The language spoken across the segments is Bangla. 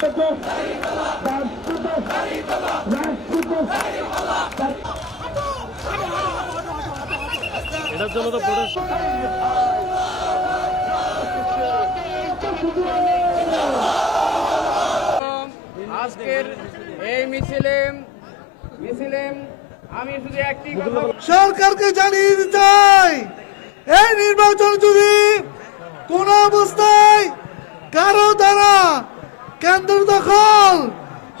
এটার জন্য তো আজকের এই মিছিলে আমি শুধু একটি কথা সরকারকে জানিয়ে দিতে চাই, এই নির্বাচন যদি কোন অবস্থায় কারো দ্বারা কেন্দ্র দখল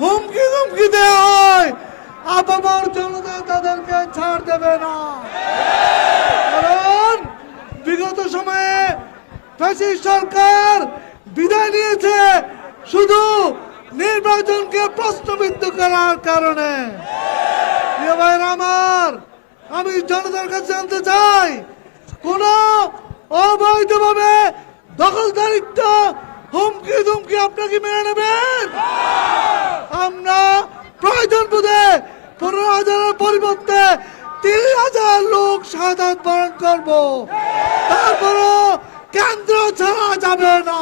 হুমকি ধুমকি দেওয়া হয়, আপামর জনতা তাদেরকে ছাড় দেবে না। কারণ বিগত সময়ে ফ্যাসিস্ট সরকার বিদায় নিয়েছে শুধু নির্বাচনকে প্রশ্নবিদ্ধ করার কারণে। আমার আমি জনতার কাছে জানতে চাই, কোন অবৈধভাবে দখলদারিত্ব হুমকি ধুমকি আপনাকে মেনে নেবেন? আমরা প্রয়োজন বোধে 15,000-এর পরিবর্তে 30,000 লোক শাহাদাত বরণ করবো, তারপরও কেন্দ্র ছাড়া যাবে না।